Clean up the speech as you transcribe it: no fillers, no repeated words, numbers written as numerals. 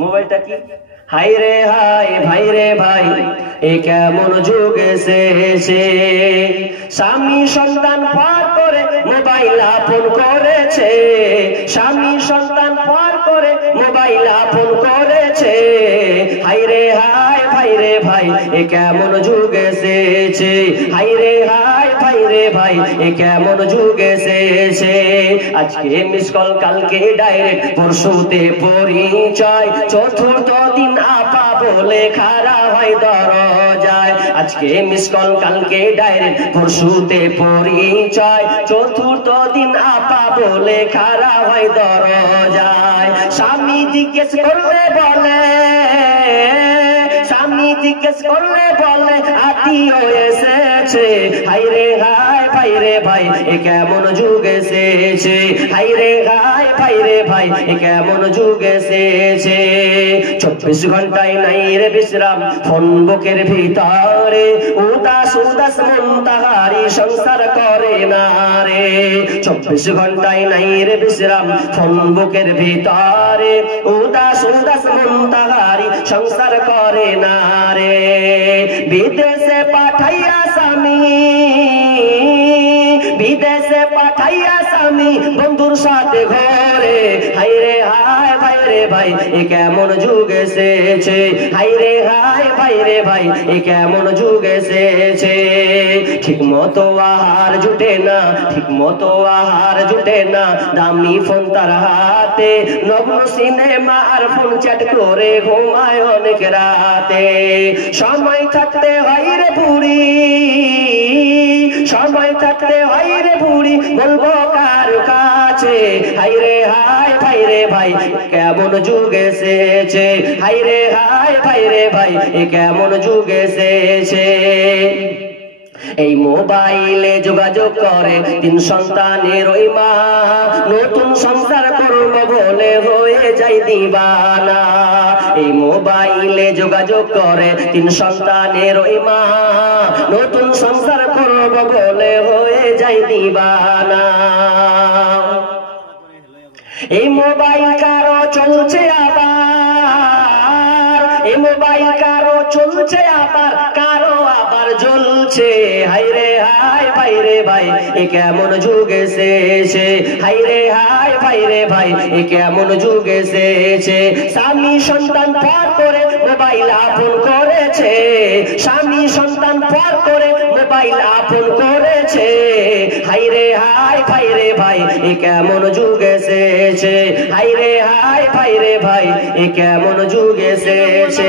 মোবাইলটা কি? হাই রে হাই ভাই রে ভাই, এ কেমন যুগ এসেছে। স্বামী সন্তান পার করে মোবাইল আপন করেছে, স্বামী সন্তান পার করে মোবাইল আপন করেছে। হাই রে হাই ভাই রে ভাই, এ কেমন যুগ এসেছে। হাই রে হাই ভাই রে ভাই, এ কেমন যুগ এসেছে। আজকে মিস কল, কালকে ডাইরেক্ট, পরশুতে পরিচয়, চতুর্থ দিন আপা বলে খাড়া হয় দরজায়। আজকে মিস কল, কালকে ডাইরেক্ট, পরশুতে পরিচয়, চতুর্থ দিন আপা বলে খাড়া হয় দরজায়। স্বামী জিজ্ঞেস করলে বলে, স্বামী জিজ্ঞেস করলে বলে আত্মীয় এসেছে। হাই রে হাই ভাই রে ভাই, এ কেমন যুগ এসেছে। হাই রে হাই ভাই রে ভাই, এ কেমন যুগ এসেছে। 24 ঘন্টায় নাই রে বিশ্রাম ফোন বুকের ভিতরে, উদাস উদাস মন তাহারি সংসার করে না রে। 24 ঘন্টায় নাই রে বিশ্রাম ফোন বুকের ভিতরে, উদাস উদাস মন তাহারি সংসার করে না রে। বিদেশে পাঠাইয়া স্বামী, বিদেশে পাঠাইয়া স্বামী বন্ধুর সাথে ঘরে। হাই রে হাই ভাই রে ভাই, এ কেমন যুগ এসেছে। হাই রে হাই ভাই রে ভাই, এ কেমন যুগ এসেছে। ঠিক মতো আহার জুটে না, ঠিক মতো আহার জুটে না, দামি ফোন তার হাতে, নগ্ন সিনেমা আর ফোন চ্যাট করে ঘুমায় অনেক রাতে। সময় থাকতে হয় রে বুড়ি, সময় থাকতে হয় রে বুড়ি, বলবো কার কাছে। হাই রে হাই ভাই রে ভাই, কেমন যুগ এসেছে। হাই রে হাই ভাই রে ভাই, এ কেমন যুগ এসেছে। এই মোবাইলে যোগাযোগ করে 3 সন্তানের ওই মা, নতুন সংসার করব বলে হয়ে যায় দিবানা। এই মোবাইলে যোগাযোগ করে 3 সন্তানের ওই মা, নতুন সংসার করব বলে হয়ে যায় দিবানা। এই মোবাইল কারো চলছে আবার, এই মোবাইল কারো চলছে আবার, কারো আবার জ্বলছে। হাই রে হাই ভাই রে ভাই, এ কেমন যুগ এসেছে। হাই রে হাই ভাই রে ভাই, এ কেমন যুগ এসেছে। স্বামী সন্তান পার করে মোবাইল আপন করেছে, স্বামী সন্তান পার করে মোবাইল আপন করেছে। হাই রে হাই ভাই রে ভাই, এ কেমন যুগ এসেছে। হাই রে হাই ভাই রে ভাই, এ কেমন যুগ এসেছে।